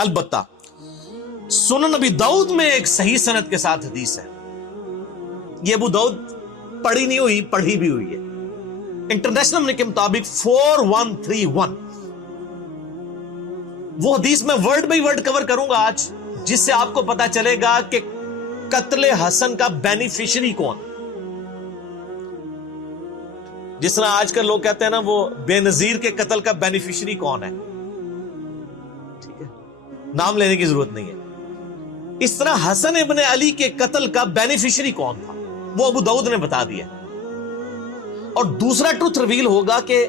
البتہ سنن ابی داؤد میں ایک صحیح سند کے ساتھ حدیث ہے. یہ ابو داؤد پڑھی نہیں ہوئی، پڑھی بھی ہوئی ہے. انٹرنیشنل نمبر کے مطابق 4131. وہ حدیث میں ورڈ بائی ورڈ کور کروں گا آج، جس سے آپ کو پتا چلے گا کہ قتل حسن کا بینیفیشری کون. جس طرح آج کل لوگ کہتے ہیں نا وہ بے نظیر کے قتل کا بینیفیشری کون ہے، ٹھیک ہے، نام لینے کی ضرورت نہیں ہے. اس طرح حسن ابن علی کے قتل کا بینیفیشری کون تھا وہ ابو داؤد نے بتا دیا. اور دوسرا ٹروتھ ریویل ہوگا کہ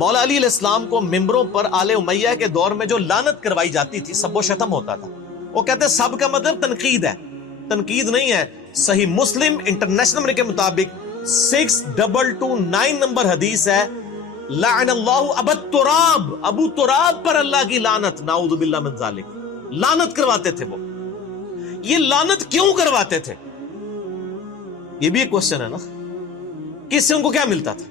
مولا علی علیہ السلام کو ممبروں پر آل امیہ کے دور میں جو لعنت کروائی جاتی تھی، سب و شتم ہوتا تھا، وہ کہتے ہیں سب کا مطلب تنقید ہے. تنقید نہیں ہے. صحیح مسلم انٹرنیشنل نمبر کے مطابق 6229 نمبر حدیث ہے، لعن اللہ ابا تراب، ابو تراب پر اللہ کی لعنت، نعوذ باللہ من ذالک. لعنت کرواتے تھے وہ. یہ لعنت کیوں کرواتے تھے؟ یہ بھی ایک کوسچن ہے نا، کس سے ان کو کیا ملتا تھا؟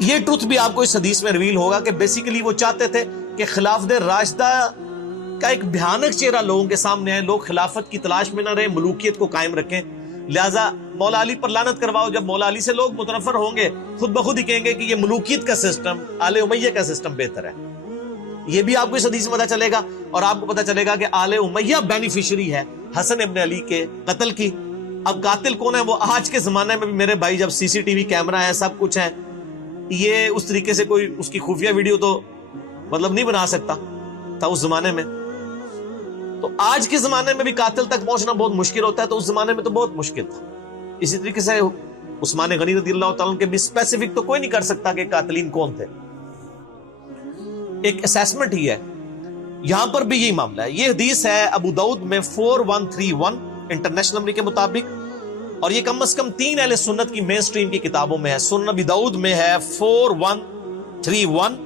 یہ ٹروتھ بھی آپ کو اس حدیث میں ریویل ہوگا کہ بیسیکلی وہ چاہتے تھے کہ خلافت راشدہ کا ایک بھیانک چہرہ لوگوں کے سامنے ہے، لوگ خلافت کی تلاش میں نہ رہے، ملوکیت کو قائم رکھیں. لہٰذا مولا علی پر لعنت کرواؤ. جب مولا علی سے لوگ متنفر ہوں گے، خود بخود ہی کہیں گے کہ یہ ملوکیت کا سسٹم، آل امیہ کا سسٹم بہتر ہے. یہ بھی آپ کو اس حدیث میں پتا چلے گا. اور آپ کو پتا چلے گا کہ آل امیہ بینیفیشری ہے حسن ابن علی کے قتل کی. اب قاتل کون ہے؟ وہ آج کے زمانے میں بھی میرے بھائی جب سی سی ٹی وی کیمرہ ہے، سب کچھ ہے، یہ اس طریقے سے کوئی اس کی خفیہ ویڈیو تو مطلب نہیں بنا سکتا تھا اس زمانے میں. تو آج کے زمانے میں بھی قاتل تک پہنچنا بہت مشکل ہوتا ہے، تو اس زمانے میں تو بہت مشکل تھا. اسی طریقے سے عثمان غنی رضی اللہ تعالیٰ کے بھی اسپیسیفک تو کوئی نہیں کر سکتا کہ قاتلین کون تھے. ایک اسیسمنٹ ہی ہے. یہاں پر بھی یہی معاملہ ہے. یہ حدیث ہے ابو داؤد میں 4131 انٹرنیشنل نمبر کے مطابق، اور یہ کم از کم 3 اہل سنت کی مین سٹریم کی کتابوں میں ہے. سنن ابی داؤد میں ہے 4131.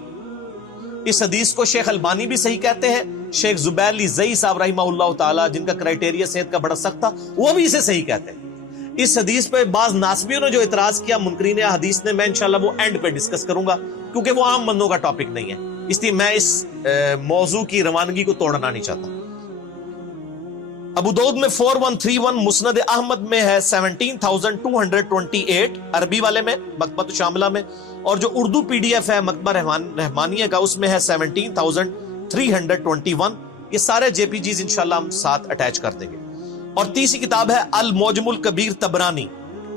اس حدیث کو شیخ البانی بھی صحیح کہتے ہیں. شیخ زبیر علی زئی صاحب رحمہ اللہ تعالی، جن کا کرائٹیریا صحت کا بڑا سخت تھا، وہ بھی اسے صحیح کہتے ہیں. اس حدیث پہ بعض ناسبیوں نے جو اعتراض کیا منکرین حدیث نے، میں انشاءاللہ وہ اینڈ پہ ڈسکس کروں گا، کیونکہ وہ عام بندوں کا ٹاپک نہیں ہے، اس لیے میں اس موضوع کی روانگی کو توڑنا نہیں چاہتا. ابو داؤد میں 4131، مسند احمد میں ہے 17228 عربی والے میں، مکتبۃ شاملہ میں، اور جو اردو پی ڈی ایف ہے مکتبہ رحمانیہ کا، اس میں ہے 17321. یہ سارے جے پی جیز انشاءاللہ ہم ساتھ اٹیچ کر دیں گے. اور تیسری کتاب ہے المعجم الکبیر طبرانی،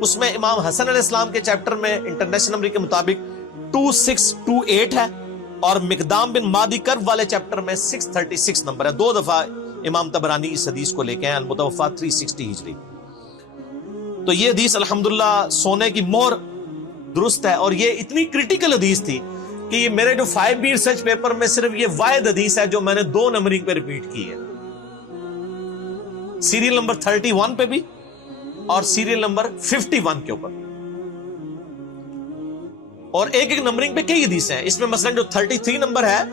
اس میں امام حسن علیہ السلام کے چیپٹر میں انٹرنیشنل نمبر کے مطابق 2628 ہے، اور مقدام بن مادی کرب والے چیپٹر میں 636 نمبر ہے. 2 دفعہ امام طبرانی اس حدیث کو لے کے ہیں، المتوفا 360 ہجری. تو یہ حدیث الحمدللہ سونے کی مہر درست ہے. اور یہ اتنی کریٹیکل حدیث تھی کہ یہ میرے جو 5B ریسرچ پیپر میں صرف یہ واحد حدیث ہے جو میں نے 2 نمبرنگ پہ ریپیٹ کی ہے، سیریل نمبر 31 پہ بھی اور سیریل نمبر 51 کے اوپر. اور ایک ایک نمبرنگ پہ کئی حدیث ہیں. اس میں مثلا جو 33 نمبر ہے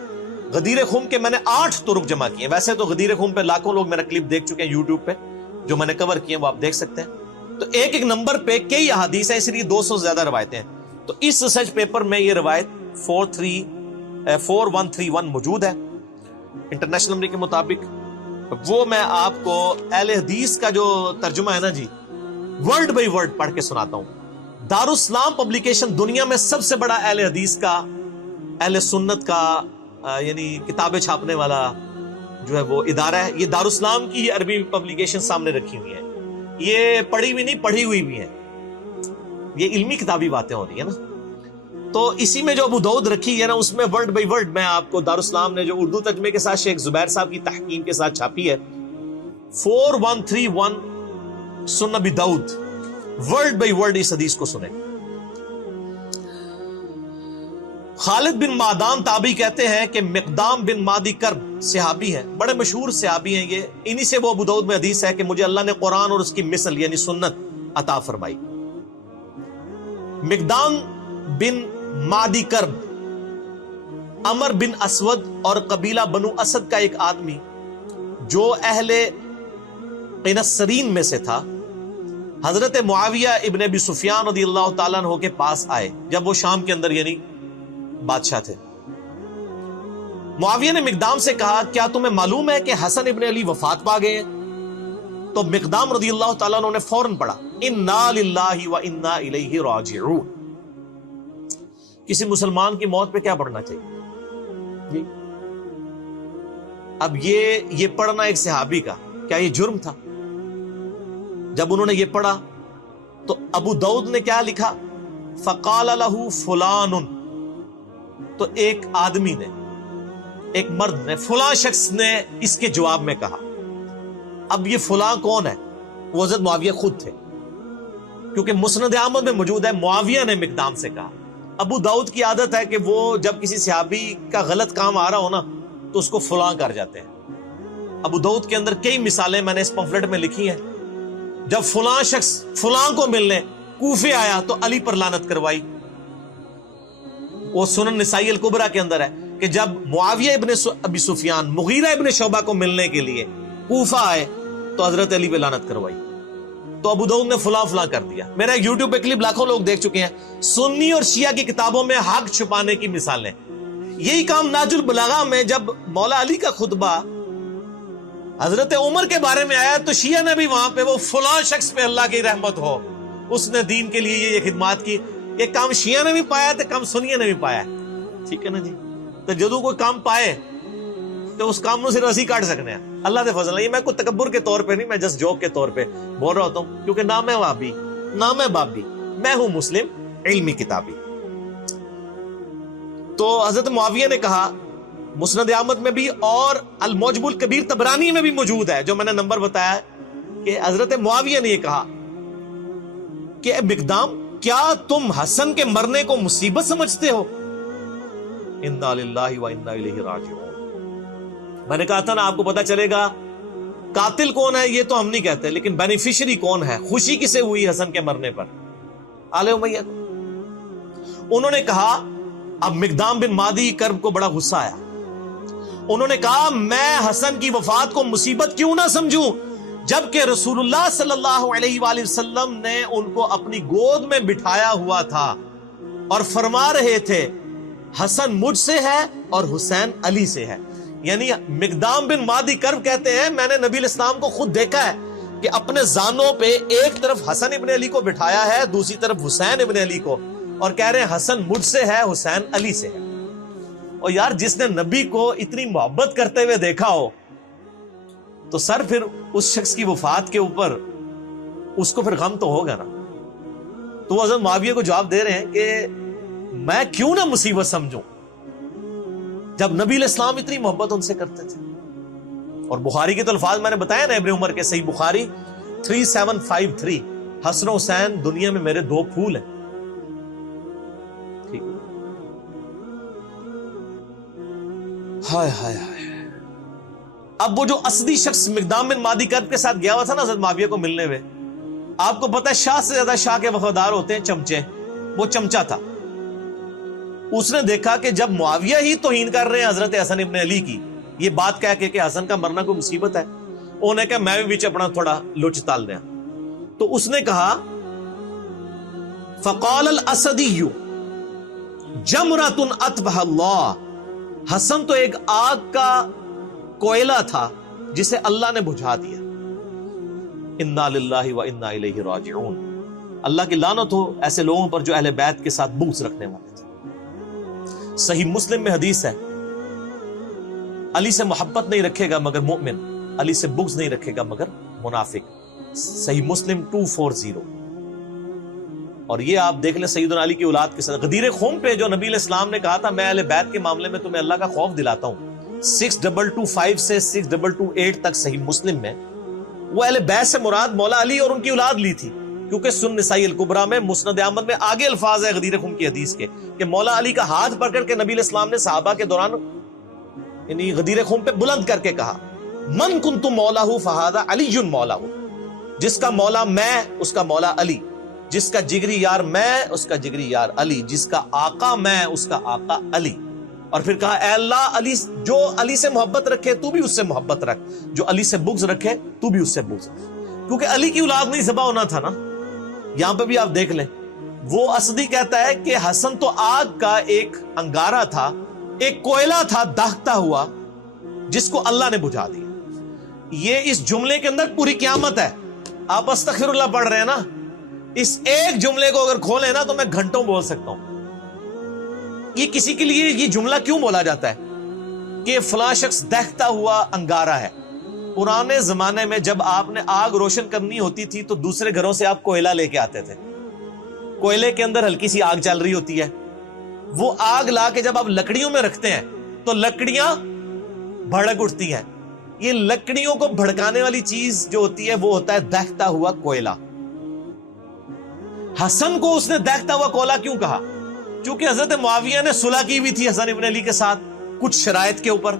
غدیر خم کے، میں نے 8 طرق جمع کیے. ویسے تو غدیر خم پہ لاکھوں لوگ میرا کلپ دیکھ چکے ہیں یوٹیوب پہ، جو میں نے کور کیے ہیں وہ آپ دیکھ سکتے ہیں. تو ایک ایک نمبر پہ کئی احادیث ہیں، اس لیے 200 سے زیادہ روایتیں ہیں. تو اس ریسرچ پیپر میں یہ روایت 4131 موجود ہے انٹرنیشنل نمبر کے مطابق. وہ میں آپ کو اہل حدیث کا جو ترجمہ ہے نا جی، ورڈ بائی ورڈ پڑھ کے سناتا ہوں. دارالاسلام پبلیکیشن دنیا میں سب سے بڑا اہل حدیث کا، اہل سنت کا یعنی کتابیں چھاپنے والا جو ہے وہ ادارہ ہے. یہ دارالاسلام کی عربی پبلیکیشن سامنے رکھی ہوئی ہے. یہ پڑھی ہوئی نہیں، پڑھی ہوئی بھی ہے. یہ علمی کتابی باتیں ہو رہی ہیں نا. تو اسی میں جو ابو داؤد رکھی ہے نا، اس میں ورڈ بائی ورڈ میں آپ کو دارالاسلام نے جو اردو ترجمے کے ساتھ شیخ زبیر صاحب کی تحقیق کے ساتھ چھاپی ہے 4131 سنن ابی داؤد، ورڈ بائی ورڈ اس حدیث کو سنیں. خالد بن معدان تابعی کہتے ہیں کہ مقدام بن مادی کرب صحابی ہیں، بڑے مشہور صحابی ہیں یہ. انہی سے وہ ابو داؤد میں حدیث ہے کہ مجھے اللہ نے قرآن اور اس کی مثل یعنی سنت عطا فرمائی. مقدام بن مادی کرب عمر بن اسود اور قبیلہ بنو اسد کا ایک آدمی جو اہل قنصرین میں سے تھا، حضرت معاویہ ابن ابی سفیان رضی اللہ تعالیٰ عنہ کے پاس آئے جب وہ شام کے اندر یعنی بادشاہ تھے. معاویہ نے مقدام سے کہا کیا تمہیں معلوم ہے کہ حسن ابن علی وفات پا گئے ہیں؟ تو مقدام رضی اللہ تعالیٰ عنہ نے فوراً پڑھا انا للہ و انا الیہ راجعون. کسی مسلمان کی موت پہ کیا پڑھنا چاہیے جی؟ اب یہ پڑھنا ایک صحابی کا کیا یہ جرم تھا؟ جب انہوں نے یہ پڑھا تو ابو داؤد نے کیا لکھا؟ فقال لہ فلان، تو ایک آدمی نے، ایک مرد نے، فلاں شخص نے اس کے جواب میں کہا. اب یہ فلاں کون ہے؟ وہ حضرت معاویہ خود تھے، کیونکہ مسند احمد میں موجود ہے معاویہ نے مقدام سے کہا. ابو داؤد کی عادت ہے کہ وہ جب کسی صحابی کا غلط کام آ رہا ہو نا تو اس کو فلاں کر جاتے ہیں. ابو داؤد کے اندر کئی مثالیں میں نے اس پمفلٹ میں لکھی ہیں. جب فلاں شخص فلاں کو ملنے کوفے آیا تو علی پر لعنت کروائی. وہ سنن نسائی الکبریٰ کے اندر ہے کہ جب معاویہ ابن ابی سفیان مغیرہ ابن شعبہ کو ملنے کے لیے کوفہ آئے تو حضرت علی پہ لعنت کروائی. تو ابو داؤد نے فلاں فلاں کر دیا. میرا یوٹیوب پہ کلپ لاکھوں لوگ دیکھ چکے ہیں. سنی اور شیعہ کی کتابوں میں حق چھپانے کی مثالیں. یہی کام ناج البلاغہ میں جب مولا علی کا خطبہ حضرت عمر کے بارے میں آیا تو شیعہ نے بھی وہاں پہ وہ فلاں شخص پہ اللہ کی رحمت ہو، اس نے دین کے لیے یہ خدمات کی. یہ کام شیعہ نے بھی پایا تو کام سنیہ نے بھی پایا. ٹھیک ہے نا جی؟ تو جدو کوئی کام پائے تو اس کام نو صرف اسی کاٹ سکنے ہیں. اللہ دے فضل. یہ میں کوئی تکبر کے طور پہ نہیں، میں جسٹ جوک کے طور پہ بول رہا ہوتا ہوں، کیونکہ نہ میں وہابی نہ میں بابی، میں ہوں مسلم علمی کتابی. تو حضرت معاویہ نے کہا، مسند احمد میں بھی اور المعجم الکبیر طبرانی میں بھی موجود ہے جو میں نے نمبر بتایا، کہ حضرت معاویہ نے یہ کہا کہ اے مقدام، کیا تم حسن کے مرنے کو مصیبت سمجھتے ہو؟ انا للہ و انا الیہ راجعون. میں نے کہا تھا نا آپ کو پتا چلے گا قاتل کون ہے یہ تو ہم نہیں کہتے، لیکن بینیفیشری کون ہے، خوشی کسے ہوئی حسن کے مرنے پر؟ آل امیہ کو. انہوں نے کہا، اب مقدام بن مادی کرب کو بڑا غصہ آیا. انہوں نے کہا میں حسن کی وفات کو مصیبت کیوں نہ سمجھوں جبکہ رسول اللہ صلی اللہ علیہ وآلہ وسلم نے ان کو اپنی گود میں بٹھایا ہوا تھا اور فرما رہے تھے حسن مجھ سے ہے اور حسین علی سے ہے. یعنی مقدام بن مادی کرب کہتے ہیں میں نے نبی الاسلام کو خود دیکھا ہے کہ اپنے زانوں پہ ایک طرف حسن ابن علی کو بٹھایا ہے، دوسری طرف حسین ابن علی کو، اور کہہ رہے ہیں حسن مجھ سے ہے حسین علی سے ہے. اور یار جس نے نبی کو اتنی محبت کرتے ہوئے دیکھا ہو تو سر پھر اس شخص کی وفات کے اوپر اس کو پھر غم تو ہوگا نا. تو وہ حضرت معاویہ کو جواب دے رہے ہیں کہ میں کیوں نہ مصیبت سمجھوں جب نبی الاسلام اتنی محبت ان سے کرتے تھے. اور بخاری کے تو الفاظ میں نے بتایا نا ابن عمر کے، صحیح بخاری 3753، حسن و حسین دنیا میں میرے دو پھول ہیں. ٹھیک. ہائے ہائے ہائے. اب وہ جو اسدی شخص مقدام بن مادی کرب کے ساتھ گیا ہوا تھا نا حضرت معاویہ کو ملنے میں، آپ کو پتہ ہے شاہ سے زیادہ شاہ کے وفادار ہوتے ہیں چمچے. وہ چمچا تھا. اس نے دیکھا کہ جب معاویہ ہی توہین کر رہے ہیں حضرت حسن ابن علی کی، یہ بات کہہ کے کہ حسن کا مرنا کوئی مصیبت ہے، انہوں نے کہا میں بھی بیچ اپنا تھوڑا لچ تال دیا. تو اس نے کہا فقال الاسدی جمرۃ اطفأ اللہ، حسن تو ایک آگ کا کوئلہ تھا جسے اللہ نے بجھا دیا. انا للہ و انا الیہ راجعون. اللہ کی لعنت ہو ایسے لوگوں پر جو اہل بیت کے ساتھ بغض رکھنے والے تھے. صحیح مسلم میں حدیث ہے، علی سے محبت نہیں رکھے گا مگر مومن، علی سے بغض نہیں رکھے گا مگر منافق. صحیح مسلم 240. اور یہ آپ دیکھ لیں سیدنا علی کی اولاد کے ساتھ غدیر خم پہ جو نبی علیہ السلام نے کہا تھا میں اہل بیت کے معاملے میں تمہیں اللہ کا خوف دلاتا ہوں، 6225 سے 6228 تک صحیح مسلم میں وہ اہل بیت سے مراد مولا علی اور ان کی اولاد لی تھی، کیونکہ سن نسائی الکبریٰ میں مسند احمد میں آگے الفاظ ہے غدیر خم کی حدیث کے کہ مولا علی کا ہاتھ پکڑ کے نبی علیہ السلام نے صحابہ کے دوران یعنی غدیر خم پہ بلند کر کے کہا من کنت مولاہ فہذا علی مولاہ، جس کا مولا میں اس کا مولا علی، جس کا جگری یار میں اس کا جگری یار علی، جس کا آقا میں اس کا آقا علی. اور پھر کہا اے اللہ علی جو علی سے محبت رکھے تو بھی اس سے محبت رکھ، جو علی سے بغض رکھے تو بھی اس سے بغض رکھ. کیونکہ علی کی اولاد نہیں ذبح ہونا تھا نا. یہاں پہ بھی آپ دیکھ لیں وہ اسدی کہتا ہے کہ حسن تو آگ کا ایک انگارہ تھا ایک کوئلہ تھا داغتا ہوا جس کو اللہ نے بجھا دیا. یہ اس جملے کے اندر پوری قیامت ہے. آپ استغفر اللہ پڑھ رہے ہیں نا, اس ایک جملے کو اگر کھولیں نا تو میں گھنٹوں بول سکتا ہوں. یہ کسی کے لیے یہ جملہ کیوں بولا جاتا ہے کہ فلاں شخص دہتا ہوا انگارہ ہے. پرانے زمانے میں جب آپ نے آگ روشن کرنی ہوتی تھی تو دوسرے گھروں سے آپ کوئلہ لے کے آتے تھے. کوئلے کے اندر ہلکی سی آگ چل رہی ہوتی ہے, وہ آگ لا کے جب آپ لکڑیوں میں رکھتے ہیں تو لکڑیاں بھڑک اٹھتی ہیں. یہ لکڑیوں کو بھڑکانے والی چیز جو ہوتی ہے وہ ہوتا ہے دہتا ہوا کوئلہ. حسن کو اس نے دہتا ہوا کوئلہ کیوں کہا؟ چونکہ حضرت معاویہ نے صلح کی بھی تھی حسن ابن علی کے ساتھ کچھ شرائط کے اوپر.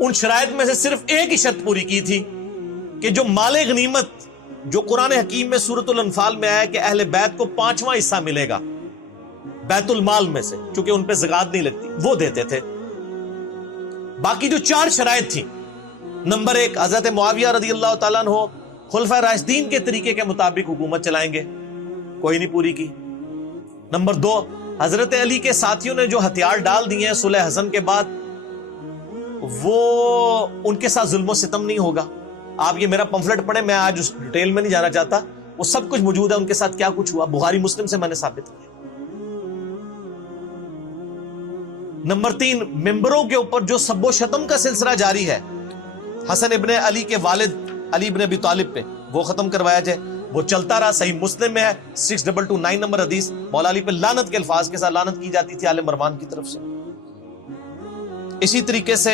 ان شرائط میں سے صرف ایک ہی شرط پوری کی تھی کہ جو مال غنیمت جو قرآن حکیم میں سورۃ الانفال میں آیا کہ اہل بیت کو 5واں حصہ ملے گا بیت المال میں سے, چونکہ ان پہ زکات نہیں لگتی, وہ دیتے تھے. باقی جو 4 شرائط تھی, نمبر 1 حضرت معاویہ رضی اللہ تعالیٰ عنہ خلفائے راشدین کے طریقے کے مطابق حکومت چلائیں گے, کوئی نہیں پوری کی. نمبر 2 حضرت علی کے ساتھیوں نے جو ہتھیار ڈال دیے ہیں صلح حسن کے بعد, وہ ان کے ساتھ ظلم و ستم نہیں ہوگا. آپ یہ میرا پمفلٹ پڑھیں, میں آج اس ڈیٹیل میں نہیں جانا چاہتا, وہ سب کچھ موجود ہے ان کے ساتھ کیا کچھ ہوا, بخاری مسلم سے میں نے ثابت کیا. نمبر 3 ممبروں کے اوپر جو سب و شتم کا سلسلہ جاری ہے حسن ابن علی کے والد علی ابن ابی طالب پہ, وہ ختم کروایا جائے. وہ چلتا رہا, صحیح مسلم میں ہے 6229 نمبر حدیث. مولا علی پہ لعنت کے الفاظ کے ساتھ لعنت کی جاتی تھی آل مروان کی طرف سے. اسی طریقے سے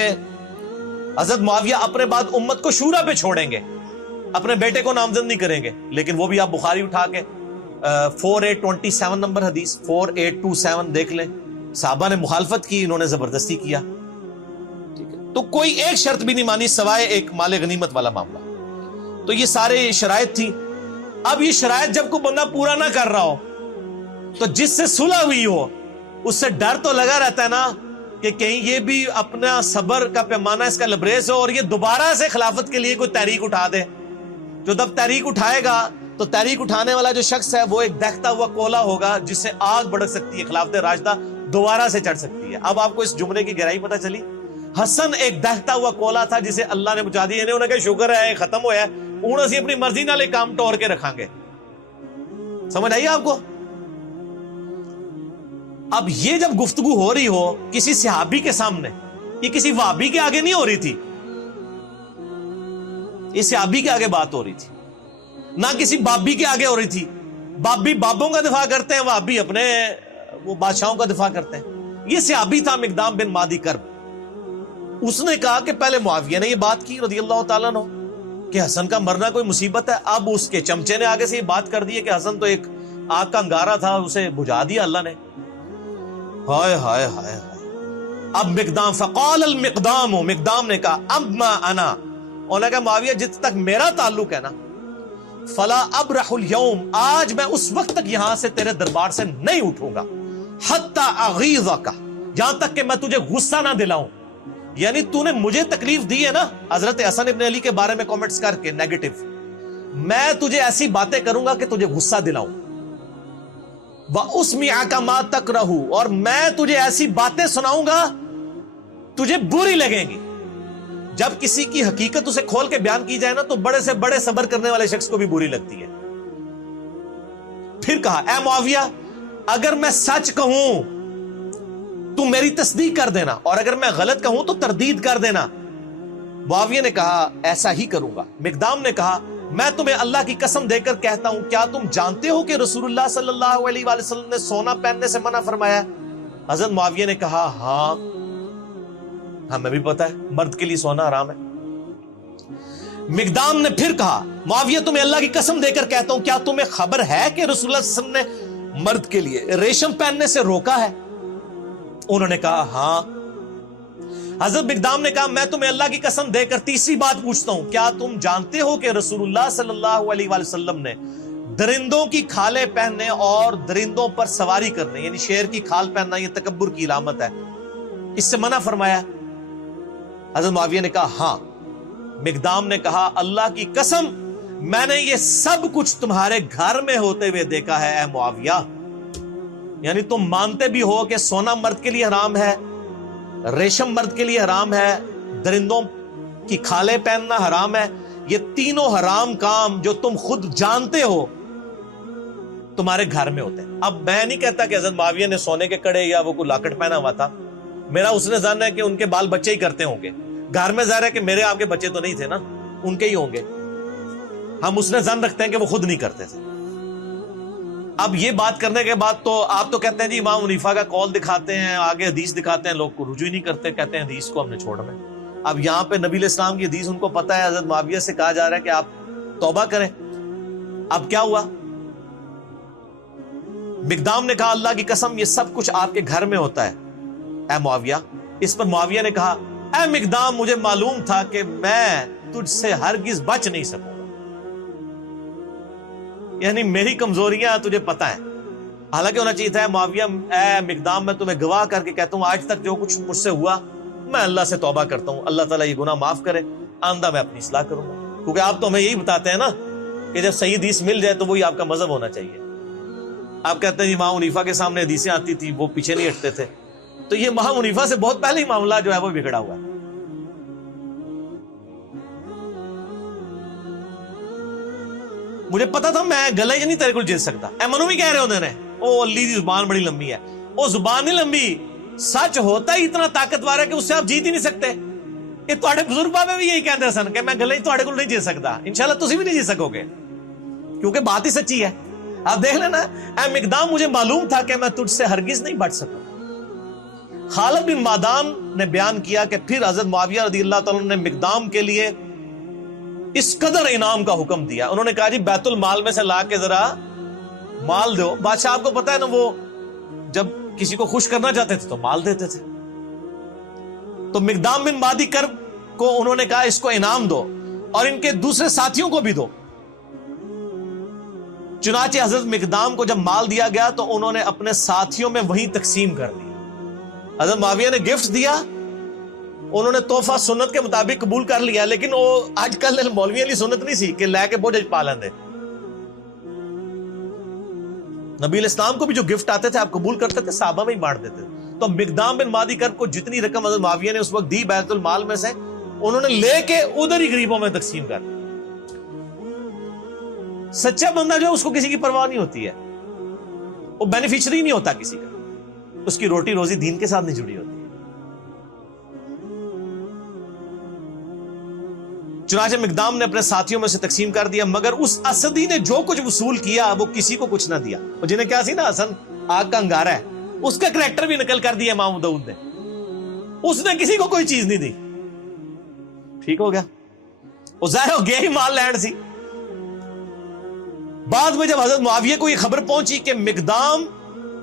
حضرت معاویہ اپنے بعد امت کو شورا پہ چھوڑیں گے, اپنے بیٹے کو نامزد نہیں کریں گے, لیکن وہ بھی آپ بخاری اٹھا کے 4827 نمبر حدیث 4827 دیکھ لیں. صحابہ نے مخالفت کی, انہوں نے زبردستی کیا. ٹھیک ہے, تو کوئی ایک شرط بھی نہیں مانی سوائے ایک مال غنیمت والا معاملہ. تو یہ سارے شرائط تھی. اب یہ شرائط جب کوئی بندہ پورا نہ کر رہا ہو تو جس سے صلح ہوئی ہو اس سے ڈر تو لگا رہتا ہے نا کہ کہیں یہ بھی اپنا صبر کا پیمانہ اس کا لبریز ہو اور یہ دوبارہ سے خلافت کے لیے کوئی تحریک اٹھا دے. جو جب تحریک اٹھائے گا تو تحریک اٹھانے والا جو شخص ہے وہ ایک دہتا ہوا کوئلہ ہوگا جس سے آگ بھڑک سکتی ہے, خلافت راشدہ دوبارہ سے چڑھ سکتی ہے. اب آپ کو اس جملے کی گہرائی پتہ چلی. حسن ایک دہتا ہوا کوئلہ تھا جسے اللہ نے بجھا دیا. انہوں نے کہا شکر ہے ختم ہوا ہے, انہوں نے اپنی مرضی نال کام ٹور کے رکھاں گے. سمجھ آئیے آپ کو؟ اب یہ جب گفتگو ہو رہی ہو کسی صحابی کے سامنے, یہ کسی وہابی کے آگے نہیں ہو رہی تھی, یہ صحابی کے آگے بات ہو رہی تھی, نہ کسی بابی کے آگے ہو رہی تھی. بابی بابوں کا دفاع کرتے ہیں, وہابی اپنے وہ بادشاہوں کا دفاع کرتے ہیں. یہ صحابی تھا مقدام بن مادی کرب. اس نے کہا کہ پہلے معاویہ نے یہ بات کی رضی اللہ تعالیٰ عنہ کہ حسن کا مرنا کوئی مصیبت ہے. اب اس کے چمچے نے آگے سے یہ بات کر دی کہ حسن تو ایک آگ کا انگارہ تھا, اسے بجھا دیا اللہ نے. ہائے ہائے ہائے ہائے. اب مقدام فقال المقدام, مقدام نے کہا اما انا, انہوں نے کہا معاویہ جت تک میرا تعلق ہے نا, فلا ابرح اليوم, آج میں اس وقت تک یہاں سے تیرے دربار سے نہیں اٹھوں گا, حتی اغیظک, جہاں تک کہ میں تجھے غصہ نہ دلاؤں. یعنی تو نے مجھے تکلیف دی ہے نا حضرت حسن ابن علی کے بارے میں کامنٹس کر کے نیگیٹو, میں تجھے ایسی باتیں کروں گا کہ تجھے غصہ دلاؤں. وَأُسْمِعَكَ مَا تَكْرَهُ, اور میں تجھے ایسی باتیں سناؤں گا تجھے بری لگیں گی. جب کسی کی حقیقت اسے کھول کے بیان کی جائے نا تو بڑے سے بڑے صبر کرنے والے شخص کو بھی بری لگتی ہے. پھر کہا اے معاویہ اگر میں سچ کہوں تو میری تصدیق کر دینا, اور اگر میں غلط کہوں تو تردید کر دینا. معاویہ نے کہا ایسا ہی کروں گا. مقدام نے کہا میں تمہیں اللہ کی قسم دے کر کہتا ہوں, کیا تم جانتے ہو کہ رسول اللہ صلی اللہ علیہ وآلہ وسلم نے سونا پہننے سے منع فرمایا؟ حضرت معاویہ نے کہا ہاں ہمیں بھی پتا ہے مرد کے لیے سونا حرام ہے. مقدام نے پھر کہا معاویہ تمہیں اللہ کی قسم دے کر کہتا ہوں, کیا تمہیں خبر ہے کہ رسول اللہ صلی اللہ علیہ وسلم نے مرد کے لیے ریشم پہننے سے روکا ہے؟ انہوں نے کہا ہاں. حضرت مقدام نے کہا میں تمہیں اللہ کی قسم دے کر تیسری بات پوچھتا ہوں, کیا تم جانتے ہو کہ رسول اللہ صلی اللہ علیہ وآلہ وسلم نے درندوں کی کھالیں پہننے اور درندوں پر سواری کرنے, یعنی شیر کی کھال پہننا یہ تکبر کی علامت ہے, اس سے منع فرمایا؟ حضرت معاویہ نے کہا ہاں. مقدام نے کہا اللہ کی قسم میں نے یہ سب کچھ تمہارے گھر میں ہوتے ہوئے دیکھا ہے اے معاویہ. یعنی تم مانتے بھی ہو کہ سونا مرد کے لیے حرام ہے، ریشم مرد کے لیے حرام ہے، درندوں کی کھالیں پہننا حرام ہے، یہ تینوں حرام کام جو تم خود جانتے ہو تمہارے گھر میں ہوتے ہیں۔ اب میں نہیں کہتا کہ حضرت معاویہ نے سونے کے کڑے یا وہ کوئی لاکٹ پہنا ہوا تھا، میرا اس نے ظن ہے کہ ان کے بال بچے ہی کرتے ہوں گے، گھر میں ظاہر ہے کہ میرے آپ کے بچے تو نہیں تھے نا، ان کے ہی ہوں گے، ہم اس نے ظن رکھتے ہیں کہ وہ خود نہیں کرتے تھے۔ اب یہ بات کرنے کے بعد تو آپ تو کہتے ہیں جی امام حنیفہ کا قول دکھاتے ہیں، آگے حدیث دکھاتے ہیں، لوگ کو رجوع ہی نہیں کرتے، کہتے ہیں حدیث کو ہم نے چھوڑنا ہے۔ اب یہاں پہ نبی علیہ السلام کی حدیث ان کو پتہ ہے، حضرت معاویہ سے کہا جا رہا ہے کہ آپ توبہ کریں۔ اب کیا ہوا؟ مقدام نے کہا اللہ کی قسم یہ سب کچھ آپ کے گھر میں ہوتا ہے اے معاویہ۔ اس پر معاویہ نے کہا اے مقدام مجھے معلوم تھا کہ میں تجھ سے ہرگز بچ نہیں سکوں گا، یعنی میری کمزوریاں تجھے پتہ ہیں۔ حالانکہ ہونا چاہیے تھا معاویہ اے مقدام میں تمہیں گواہ کر کے کہتا ہوں آج تک جو کچھ مجھ سے ہوا میں اللہ سے توبہ کرتا ہوں، اللہ تعالیٰ یہ گناہ معاف کرے، آئندہ میں اپنی اصلاح کروں گا۔ کیونکہ آپ تو ہمیں یہی بتاتے ہیں نا کہ جب صحیح حدیث مل جائے تو وہی آپ کا مذہب ہونا چاہیے۔ آپ کہتے ہیں امام حنیفہ کے سامنے حدیثیں آتی تھی وہ پیچھے نہیں ہٹتے تھے، تو یہ امام حنیفہ سے بہت پہلے ہی معاملہ جو ہے وہ بگڑا ہوا ہے۔ مجھے پتا تھا میں گلے ہی نہیں تیرے کو جیت سکتا، اے منو بھی کہہ رہے ہوتے ہیں او علی دی زبان بڑی لمبی ہے، وہ زبان نہیں لمبی، سچ ہوتا ہی اتنا طاقتور ہے کہ اس سے آپ جیت ہی نہیں سکتے۔ یہ تھوڑے بزرگ بابے بھی یہی کہتے سن کہ میں گلے ہی تھوڑے کو نہیں جیت سکتا، انشاءاللہ تسی بھی نہیں جیت سکو گے کیونکہ بات ہی سچی ہے۔ آپ دیکھ لینا اے مقدام مجھے معلوم تھا کہ میں تجھ سے ہرگز نہیں بچ سکوں۔ خالد بن معدان نے بیان کیا کہ پھر حضرت معاویہ رضی اللہ تعالیٰ نے مقدام کے لیے اس قدر انعام کا حکم دیا، انہوں نے کہا جی بیت المال میں سے لا کے ذرا مال دو۔ بادشاہ آپ کو پتا ہے نا وہ جب کسی کو خوش کرنا چاہتے تھے تو مال دیتے تھے، تو مقدام بن مادی کرب کو انہوں نے کہا اس کو انعام دو اور ان کے دوسرے ساتھیوں کو بھی دو۔ چنانچہ حضرت مقدام کو جب مال دیا گیا تو انہوں نے اپنے ساتھیوں میں وہیں تقسیم کر دیا۔ حضرت معاویہ نے گفٹ دیا، انہوں نے تحفہ سنت کے مطابق قبول کر لیا، لیکن وہ آج کل مولویوں والی سنت نہیں سی کہ لے کے بوجھ پا لیندے۔ نبی علیہ السلام کو بھی جو گفٹ آتے تھے آپ قبول کرتے تھے، صحابہ میں ہی بانٹ دیتے تھے۔ تو مقدام بن مادی کرب کو جتنی رقم حضرت معاویہ نے اس وقت دی بیت المال میں سے، انہوں نے لے کے ادھر ہی غریبوں میں تقسیم کر دی۔ سچا بندہ جو ہے اس کو کسی کی پرواہ نہیں ہوتی ہے، وہ بینیفیشری نہیں ہوتا کسی کا، اس کی روٹی روزی دین کے ساتھ نہیں جڑی ہوتی۔ چنانچہ مقدام نے اپنے ساتھیوں میں سے تقسیم کر دیا، مگر اس اسدی نے جو کچھ وصول کیا وہ کسی کو کچھ نہ دیا۔ اور جنہیں کیا سی نا حسن آگ کا انگارہ ہے، اس کا کریکٹر بھی نقل کر دیا امام داؤد نے، اس نے کسی کو کوئی چیز نہیں دی۔ ٹھیک ہو گیا، وہ ظاہر ہو گیا ہی مال لینڈ سی۔ بعد میں جب حضرت معاویہ کو یہ خبر پہنچی کہ مقدام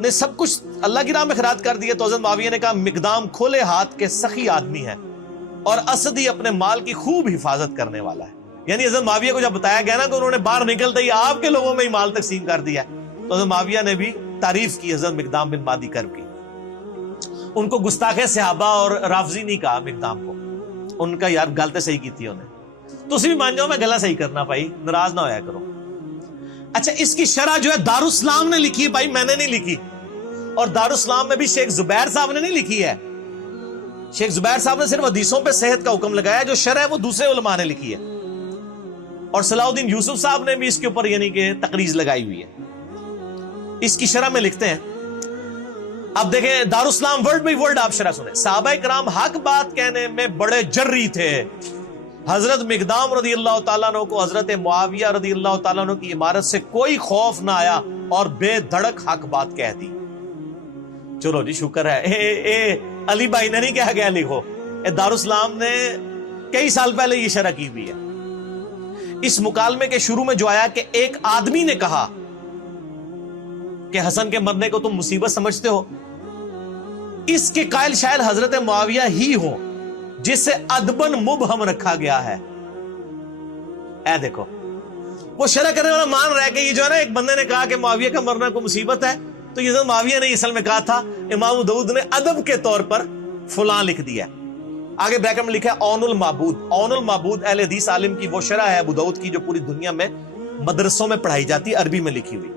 نے سب کچھ اللہ کی راہ میں خیرات کر دیا، تو حضرت معاویہ نے کہا مقدام کھلے ہاتھ کے سخی آدمی ہے اور اسدی اپنے مال کی خوب حفاظت کرنے والا ہے۔ یعنی حضرت معاویہ کو جب بتایا گیا نا کہ انہوں نے باہر نکلتے ہی آپ کے لوگوں میں ہی مال تقسیم کر دیا، تو حضرت معاویہ نے بھی تعریف کی حضرت مقدام بن مادی کرب کی۔ ان کو گستاخ صحابہ اور رافضی نہیں کہا مقدام کو، ان کا یار گل تے صحیح کیتی انہیں، تو اسی بھی مان جاؤ میں گلا صحیح کرنا بھائی، ناراض نہ ہویا کرو۔ اچھا اس کی شرح جو ہے دارالاسلام نے لکھی ہے بھائی، میں نے نہیں لکھی، اور دارالاسلام میں بھی شیخ زبیر صاحب نے نہیں لکھی ہے۔ شیخ زبیر صاحب نے صرف حدیثوں پہ صحت کا حکم لگایا، جو شرح ہے وہ دوسرے علماء نے لکھی ہے، اور صلاح الدین یوسف صاحب نے بھی اس کے اوپر یعنی کہ تقریض لگائی ہوئی ہے۔ اس کی شرح میں لکھتے ہیں، اب دیکھیں دارالاسلام ورڈ بائی ورڈ آپ شرح سنیں۔ صحابہ کرام حق بات کہنے میں بڑے جرری تھے، حضرت مقدام رضی اللہ تعالیٰ عنہ کو حضرت معاویہ رضی اللہ تعالیٰ عنہ کی عمارت سے کوئی خوف نہ آیا اور بے دھڑک حق بات کہہ دی۔ چلو جی شکر ہے، علی بھائی نے نہیں کہا گیا لکھو، دارالاسلام نے کئی سال پہلے یہ شرح کی ہوئی ہے۔ اس مکالمے کے شروع میں جو آیا کہ ایک آدمی نے کہا کہ حسن کے مرنے کو تم مصیبت سمجھتے ہو، اس کے قائل شاید حضرت معاویہ ہی ہو جسے ادبن مبہم رکھا گیا ہے۔ اے دیکھو وہ شرح کرنے والا مان رہا ہے کہ یہ جو ہے نا ایک بندے نے کہا کہ معاویہ کا مرنا کو مصیبت ہے، تو یہ معاویہ نے اصل میں کہا تھا، امام داؤد نے ادب کے طور پر فلاں لکھ دیا۔ آگے بریکٹ میں لکھا ہے اون المعبود۔ اون المعبود اہل حدیث عالم کی وہ شرح ہے ابو داؤد کی جو پوری دنیا میں مدرسوں میں پڑھائی جاتی، عربی میں لکھی ہوئی۔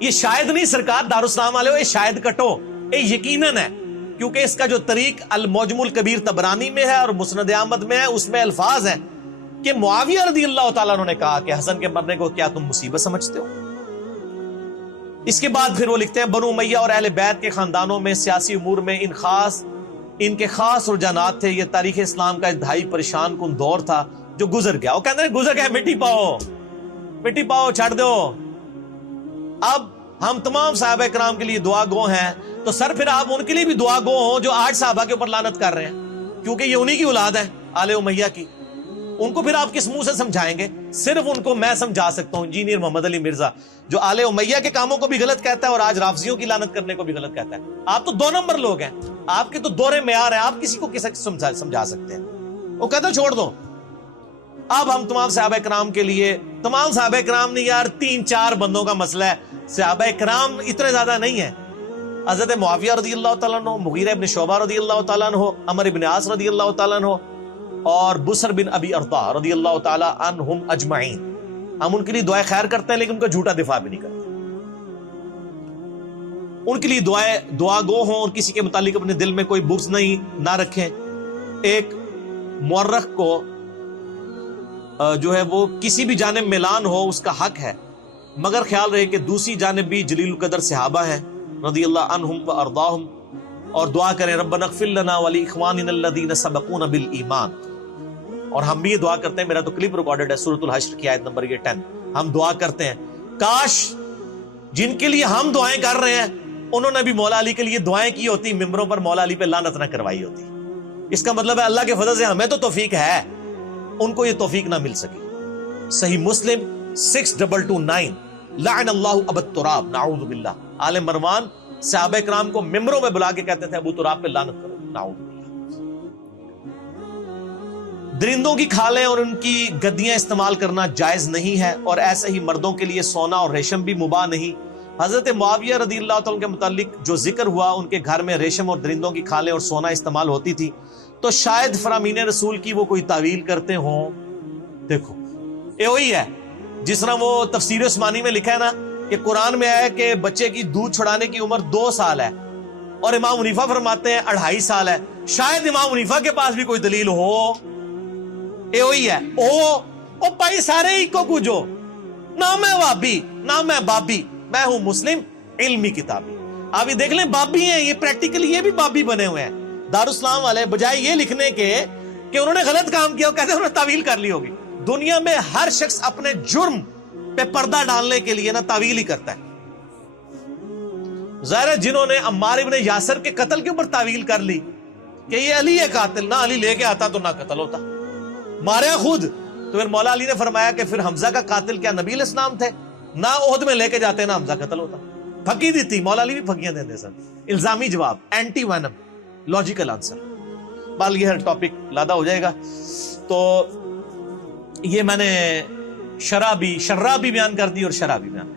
یہ شاید نہیں سرکار دارالسلام والے ہو، یہ شاید کٹو، یہ یقیناً ہے، کیونکہ اس کا جو طریق المعجم الکبیر طبرانی میں ہے اور مسند احمد میں ہے، اس میں الفاظ ہیں کہ معاویہ رضی اللہ تعالیٰ عنہ نے کہا کہ حسن کے مرنے کو کیا تم مصیبت سمجھتے ہو؟ اس کے بعد پھر وہ لکھتے ہیں بنو امیہ اور اہل بیت کے خاندانوں میں سیاسی امور میں ان کے خاص رجحانات تھے. یہ تاریخ اسلام کا انتہائی پریشان کن دور تھا جو گزر گیا. وہ کہتے ہیں گزر گیا، مٹی پاؤ چھڑ دو. اب ہم تمام صحابہ کرام کے لیے دعا گو ہیں، تو سر پھر آپ ان کے لیے بھی دعا گو ہوں جو آج صحابہ کے اوپر لعنت کر رہے ہیں، کیونکہ یہ انہی کی اولاد ہے آل امیہ کی. ان کو پھر آپ کس منہ سے سمجھائیں گے؟ صرف ان کو میں سمجھا سکتا ہوں، انجینئر محمد علی مرزا، جو آل امیہ کے کاموں کو بھی غلط کہتا ہے اور آج رافضیوں کی لعنت کرنے کو بھی غلط کہتا ہے. آپ تو 2 نمبر لوگ ہیں، آپ کے تو دورے معیار ہیں، آپ کسی کو سمجھا سکتے ہیں؟ وہ کہتا چھوڑ دو. اب ہم تمام صحابہ کرام کے لیے، تمام صحابہ کرام نہیں یار، 3-4 بندوں کا مسئلہ ہے. صحابہ کرام اتنے زیادہ نہیں ہیں. حضرت معاویہ رضی اللہ تعالیٰ عنہ، مغیرہ ابن شعبہ رضی اللہ تعالیٰ عنہ، عمر ابن عاص رضی اللہ تعالیٰ عنہ، اور بسر بن ابی ارطا رضی اللہ تعالیٰ عنہم اجمعین. ہم ان کے لیے دعائیں خیر کرتے ہیں، لیکن ان کا جھوٹا دفاع بھی نہیں کرتے. ان کے لیے دعا گو ہوں اور کسی کے متعلق اپنے دل میں کوئی بغض نہ رکھیں. ایک مورخ کو جو ہے وہ کسی بھی جانب میلان ہو اس کا حق ہے، مگر خیال رہے کہ دوسری جانب بھی جلیل القدر صحابہ ہیں رضی اللہ عنہم و ارضاہم، اور دعا کریں ربنا اغفر لنا ولاخواننا الذین سبقونا بالایمان. اور ہم بھی یہ دعا کرتے ہیں، میرا تو کلپ ریکارڈڈ ہے سورۃ الحشر کی آیت نمبر 10. ہم دعا کرتے ہیں کاش جن کے لیے ہم دعائیں کر رہے ہیں انہوں نے بھی مولا علی کے لیے دعائیں کی ہوتی، ممبروں پر مولا علی پہ لعنت نہ کروائی ہوتی. اس کا مطلب ہے اللہ کے فضل سے ہمیں تو توفیق ہے، ان کو یہ توفیق نہ مل سکی. صحیح مسلم 6229 لعن اللہ ابا التراب نعوذ باللہ. آل مروان صحابہ کرام کو ممبروں میں بلا کے کہتے تھے ابو تراب پہ لعنت کرو، نعوذ باللہ. درندوں کی کھالیں اور ان کی گدیاں استعمال کرنا جائز نہیں ہے، اور ایسے ہی مردوں کے لیے سونا اور ریشم بھی مباح نہیں. حضرت معاویہ رضی اللہ تعالیٰ کے متعلق جو ذکر ہوا، ان کے گھر میں ریشم اور درندوں کی کھالیں اور سونا استعمال ہوتی تھی، تو شاید فرامین رسول کی وہ کوئی تعویل کرتے ہوں. دیکھو یہ وہی ہے جس طرح وہ تفسیر عثمانی میں لکھا ہے نا کہ قرآن میں ہے کہ بچے کی دودھ چھڑانے کی عمر 2 سال ہے، اور امام حنیفہ فرماتے ہیں 2.5 سال ہے. شاید امام حنیفہ کے پاس بھی کوئی دلیل ہو. یہ وہی ہے او بھائی سارے ہی کو کچو، نہ میں وابی نہ میں بابی، میں ہوں مسلم علمی کتابی. آپ یہ دیکھ لیں بابی ہیں، یہ پریکٹیکلی یہ بھی بابی بنے ہوئے ہیں. دارالاسلام والے بجائے یہ لکھنے کے کہ انہوں نے غلط کام کیا، کہتے ہیں انہوں نے تعویل کر لی ہوگی. دنیا میں ہر شخص اپنے جرم پہ پردہ ڈالنے کے لیے نا تعویل ہی کرتا ہے. ظاہر ہے جنہوں نے عمار ابن یاسر کے قتل کے اوپر تعویل کر لی کہ یہ علی ہے قاتل، نہ علی لے کے آتا تو نہ قتل ہوتا، ماریا خود. تو پھر مولا علی نے فرمایا کہ پھر حمزہ کا قاتل کیا نبی علیہ السلام تھے؟ نہ عہد میں لے کے جاتے نہ حمزہ قتل ہوتا. پھکی دی تھی، مولا علی بھی پھکیاں دیتے سن. الزامی جواب، اینٹی وینم، لاجیکل آنسر. بال یہ ٹاپک لادہ ہو جائے گا. تو یہ میں نے شرح بھی بیان کر دی اور شرح بھی بیان